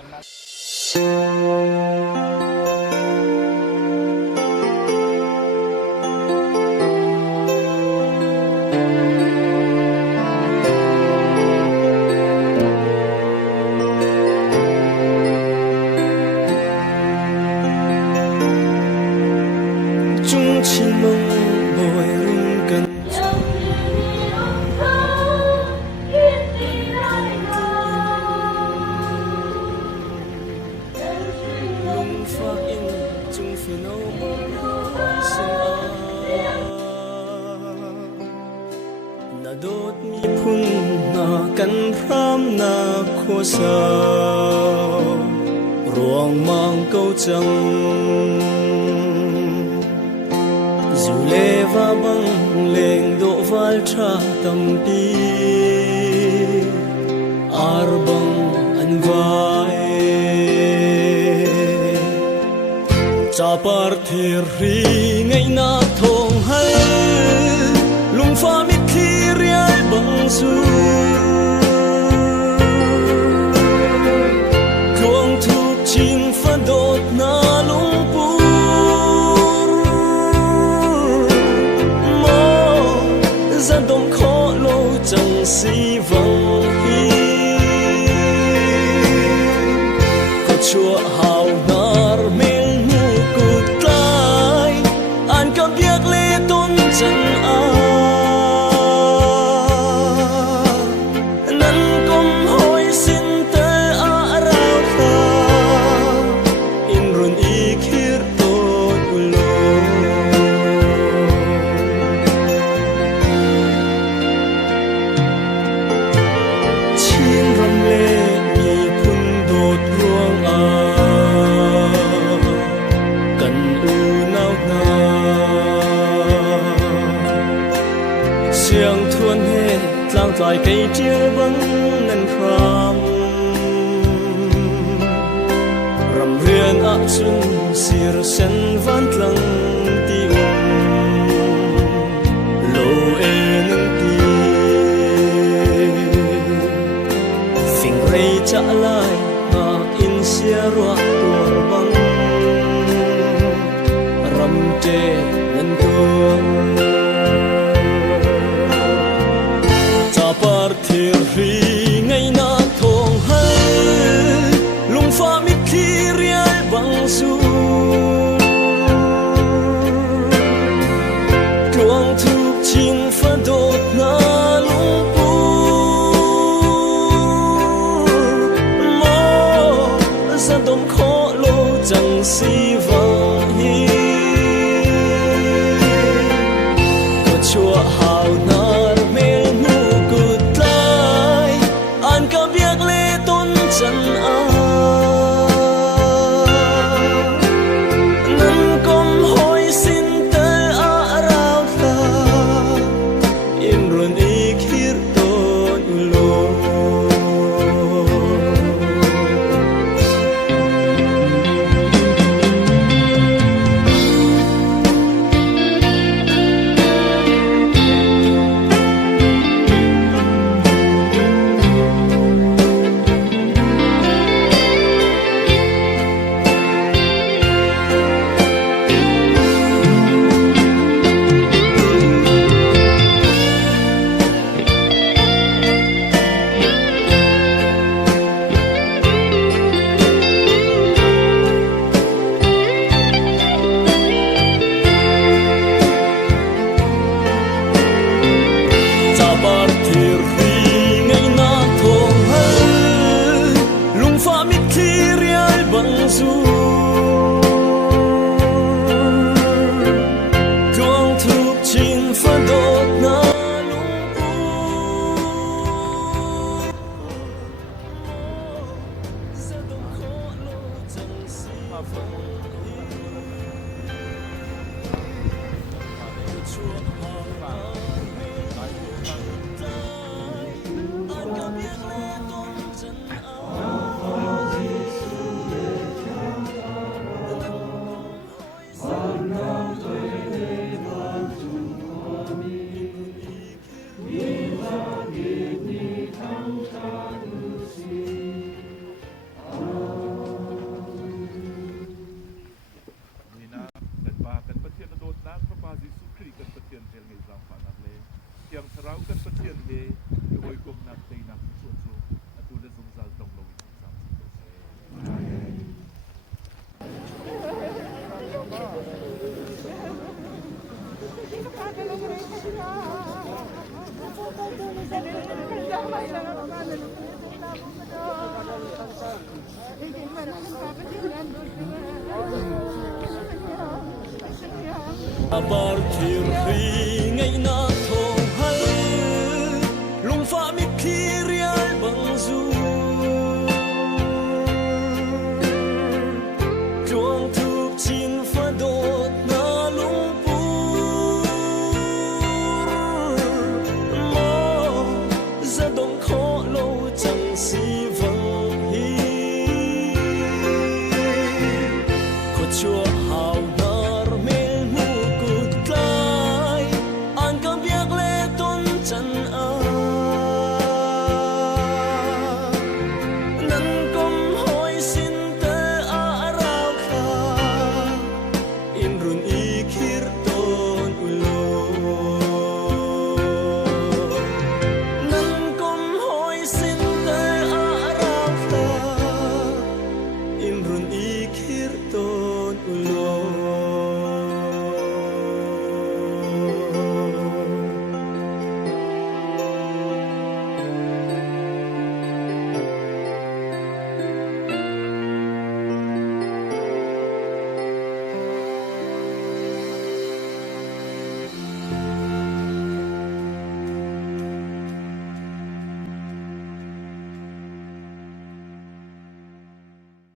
chung chi mong bồi rung cần lung pha in chung phi nâu mong xin a na dot mi phun na kan ram na kho sa ruang mang câu chăng dù lê va băng lên độ val tra tâm pi ar băng an vai cha par thir ri ngay na thong hay lung pha mit khi riai băng su luang thuk chin pha dot na lung pu dom khó lâu chẳng si vắng hi có chúa hào nar mel nu cụt lai an cả biết lê tôn chân a nan công hỏi xin tê a rao tha in run i khir tôn ulo siang thuan he tlang tlai cây chia băng nan khram ram rian a chun sir sen van tlang ti lo e nang ti sing rei cha lai ma in sia ro tur bang ram te nan tuang thir ri ngay na thong hay lung pha mit khi riai bang su luang thuk chin pha dot na lung pu mo sa dom khó lo chẳng si vang hi có chúa hào nar mel nu cả biết lê tôn chân a nan công hỏi xin tê a rao tha in run i khir tôn lo luang thuk chin pha dot na lung pu sa dom khó lo chẳng si vang chúa hào nar mel nu cụt lai an cả biết lê tôn chân a ten he oi kop nak te nak chu chu atu le zum zal tong lo sam a partir ri ngay na